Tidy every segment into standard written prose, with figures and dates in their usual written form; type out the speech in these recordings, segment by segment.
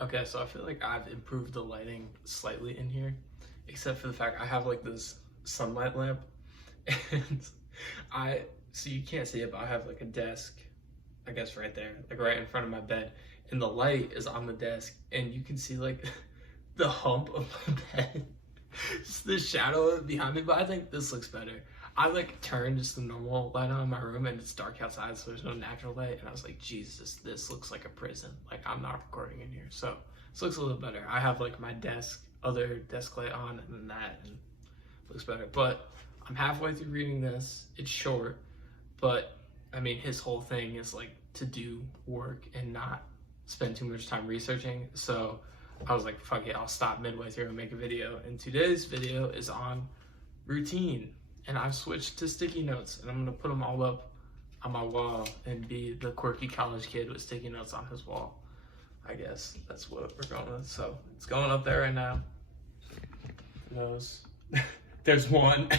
Okay, so I feel like I've improved the lighting slightly in here, except for the fact I have like this sunlight lamp, and so you can't see it, but I have like a desk, I guess right there, like right in front of my bed, and the light is on the desk, and you can see like the hump of my bed, just the shadow of it behind me, but I think this looks better. I like turned just the normal light on in my room and it's dark outside, so there's no natural light. And I was like, Jesus, this looks like a prison. Like I'm not recording in here. So this looks a little better. I have like my other desk light on, and then that, and it looks better. But I'm halfway through reading this. It's short, but I mean, his whole thing is like to do work and not spend too much time researching. So I was like, fuck it, I'll stop midway through and make a video. And today's video is on routine. And I've switched to sticky notes, and I'm gonna put them all up on my wall and be the quirky college kid with sticky notes on his wall. I guess that's what we're going with. So it's going up there right now. Who knows? There's one.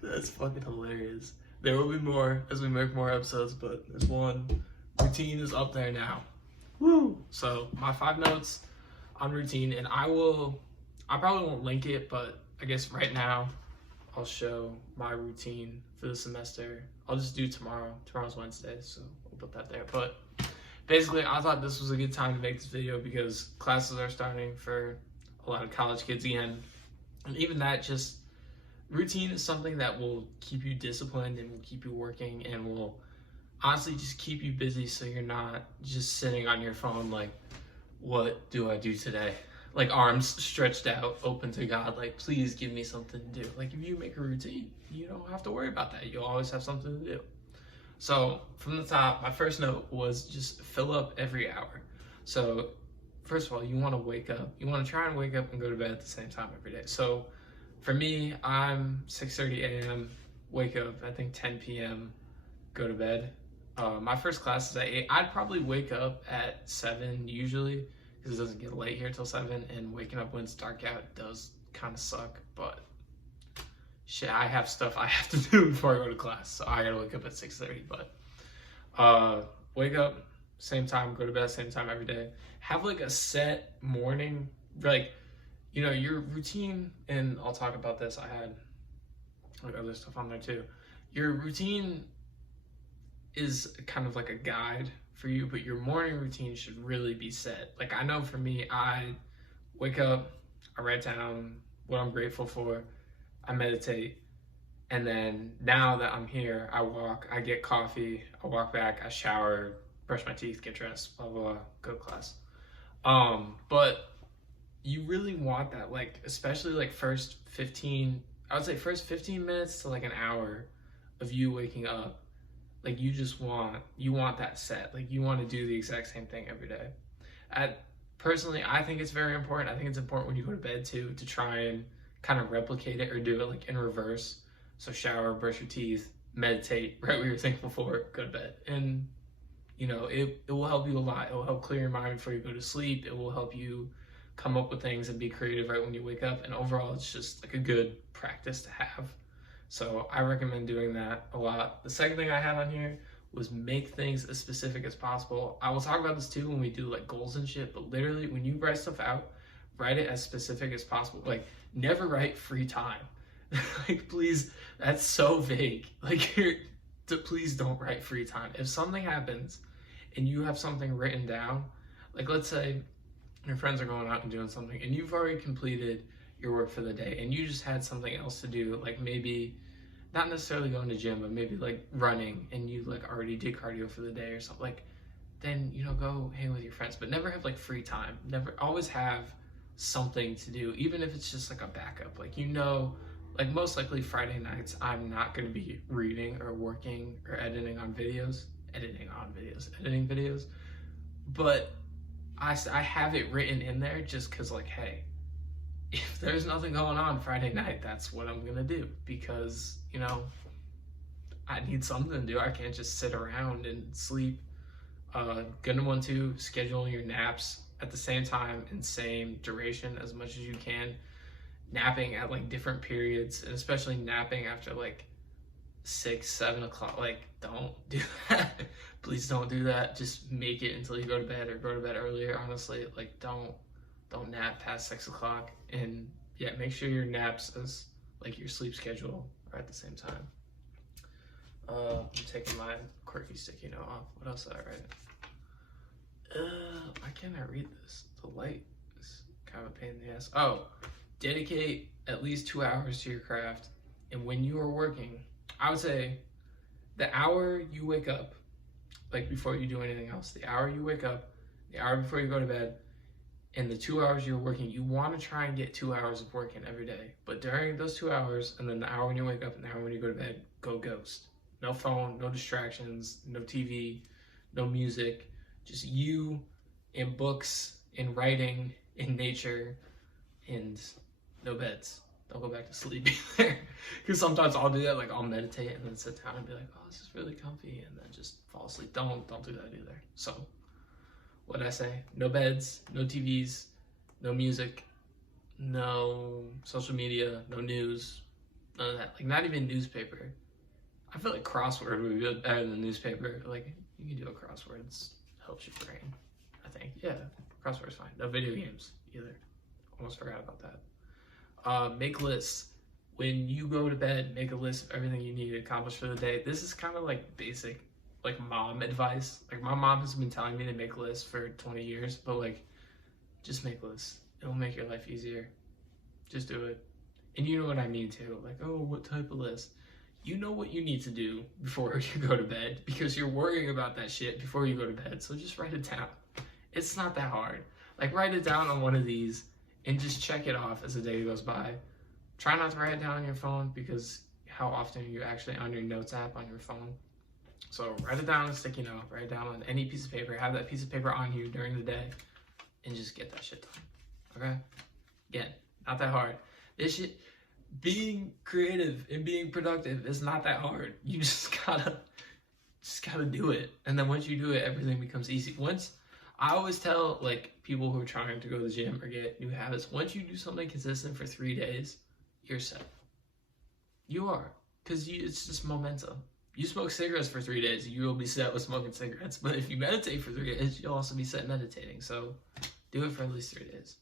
That's fucking hilarious. There will be more as we make more episodes, but there's one. Routine is up there now. Woo! So my 5 notes on routine, and I probably won't link it, but I guess right now I'll show my routine for the semester. I'll just do tomorrow. Tomorrow's Wednesday, so we'll put that there. But basically, I thought this was a good time to make this video because classes are starting for a lot of college kids again. And even that, just routine is something that will keep you disciplined and will keep you working and will honestly just keep you busy, so you're not just sitting on your phone like, what do I do today? Like arms stretched out, open to God, like please give me something to do. Like if you make a routine, you don't have to worry about that. You'll always have something to do. So from the top, my first note was just fill up every hour. So first of all, you want to wake up. You want to try and wake up and go to bed at the same time every day. So for me, I'm 6:30 a.m., wake up, I think 10 p.m., go to bed. My first class is at 8. I'd probably wake up at 7 usually, because it doesn't get late here till 7, and waking up when it's dark out does kind of suck, but shit, I have stuff I have to do before I go to class, so I gotta wake up at 6:30, but wake up, same time, go to bed, same time every day. Have like a set morning, like, you know, your routine, and I'll talk about this, I had like other stuff on there too. Your routine is kind of like a guide for you, but your morning routine should really be set. Like I know for me, I wake up, I write down what I'm grateful for, I meditate, and then now that I'm here, I walk, I get coffee, I walk back, I shower, brush my teeth, get dressed, blah, blah, blah, go to class. But you really want that, like, especially like first 15 minutes to like an hour of you waking up. Like you want that set. Like you want to do the exact same thing every day. Personally, I think it's very important. I think it's important when you go to bed too, to try and kind of replicate it or do it like in reverse. So shower, brush your teeth, meditate, write what you're thankful for, go to bed. And you know, it will help you a lot. It will help clear your mind before you go to sleep. It will help you come up with things and be creative right when you wake up. And overall, it's just like a good practice to have. So I recommend doing that a lot. The second thing I had on here was make things as specific as possible. I will talk about this too when we do like goals and shit, but literally when you write stuff out, write it as specific as possible. Like never write free time. Like please, that's so vague. Like please don't write free time. If something happens and you have something written down, like let's say your friends are going out and doing something and you've already completed your work for the day and you just had something else to do, like maybe not necessarily going to gym, but maybe like running, and you like already did cardio for the day or something, like then, you know, go hang with your friends, but never have like free time. Never, always have something to do, even if it's just like a backup. Like, you know, like most likely Friday nights I'm not going to be reading or working or editing videos, but I have it written in there just because, like, hey, if there's nothing going on Friday night, that's what I'm gonna do, because, you know, I need something to do. I can't just sit around and sleep. Gonna want to schedule your naps at the same time and same duration as much as you can. Napping at like different periods, and especially napping after like 6-7 o'clock. Like, don't do that. Please don't do that. Just make it until you go to bed, or go to bed earlier. Honestly, like don't nap past 6 o'clock, and yeah, make sure your naps as like your sleep schedule are at the same time. I'm taking my quirky sticky note off. What else did I write? Why can't I read this? The light is kind of a pain in the ass. Oh, dedicate at least 2 hours to your craft. And when you are working, I would say the hour you wake up, like before you do anything else, the hour you wake up, the hour before you go to bed, and the 2 hours you're working, you want to try and get 2 hours of work in every day. But during those 2 hours, and then the hour when you wake up and the hour when you go to bed, go ghost. No phone, no distractions, no TV, no music, just you and books and writing and nature, and no beds. Don't go back to sleep either. Because sometimes I'll do that, like I'll meditate and then sit down and be like, oh, this is really comfy, and then just fall asleep. Don't do that either. So, what did I say? No beds, no TVs, no music, no social media, no news, none of that. Like not even newspaper. I feel like crossword would be better than newspaper. Like you can do a crossword, it helps your brain, I think. Yeah, crossword's fine. No video games either. Almost forgot about that. Make lists. When you go to bed, make a list of everything you need to accomplish for the day. This is kind of like basic, like mom advice. Like my mom has been telling me to make lists for 20 years, but like, just make lists. It'll make your life easier. Just do it. And you know what I mean too. Like, oh, what type of list? You know what you need to do before you go to bed, because you're worrying about that shit before you go to bed. So just write it down. It's not that hard. Like write it down on one of these and just check it off as the day goes by. Try not to write it down on your phone, because how often are you actually on your notes app on your phone? So write it down on a sticky note, write it down on any piece of paper, have that piece of paper on you during the day, and just get that shit done, okay? Again, not that hard. This shit, being creative and being productive is not that hard. You just gotta do it. And then once you do it, everything becomes easy. I always tell like people who are trying to go to the gym or get new habits, once you do something consistent for 3 days, you're set. You are, because it's just momentum. You smoke cigarettes for 3 days, you will be set with smoking cigarettes. But if you meditate for 3 days, you'll also be set meditating. So do it for at least 3 days.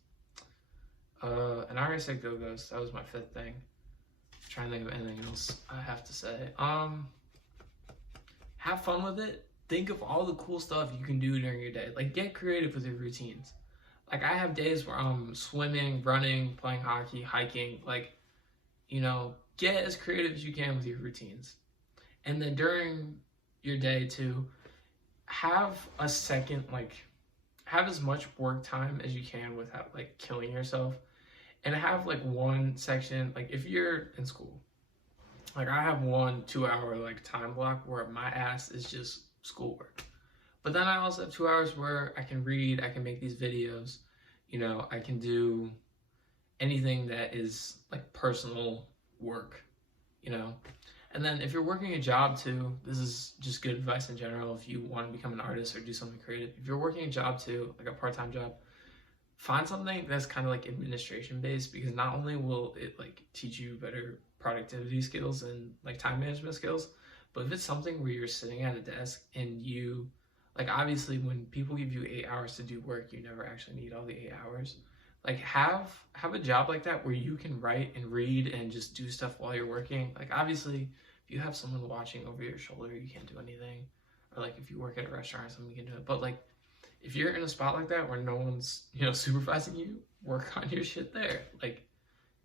And I already said go ghost. That was my 5th thing. I'm trying to think of anything else I have to say. Have fun with it. Think of all the cool stuff you can do during your day. Like get creative with your routines. Like I have days where I'm swimming, running, playing hockey, hiking. Like, you know, get as creative as you can with your routines. And then during your day too, have a second, like have as much work time as you can without like killing yourself. And have like one section, like if you're in school, like I have 1 2-hour like time block where my ass is just schoolwork. But then I also have 2 hours where I can read, I can make these videos, you know, I can do anything that is like personal work, you know. And then if you're working a job too, this is just good advice in general if you want to become an artist or do something creative. If you're working a job too, like a part-time job, find something that's kind of like administration based, because not only will it like teach you better productivity skills and like time management skills, but if it's something where you're sitting at a desk and you, like obviously when people give you 8 hours to do work, you never actually need all the 8 hours. Like have a job like that where you can write and read and just do stuff while you're working. Like obviously if you have someone watching over your shoulder, you can't do anything. Or like if you work at a restaurant or something, you can do it. But like if you're in a spot like that where no one's, you know, supervising you, work on your shit there. Like,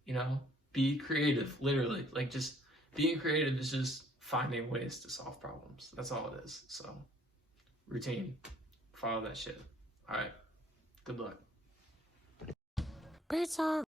you know, be creative, literally. Like just being creative is just finding ways to solve problems. That's all it is. So routine, follow that shit. All right, good luck. Great song.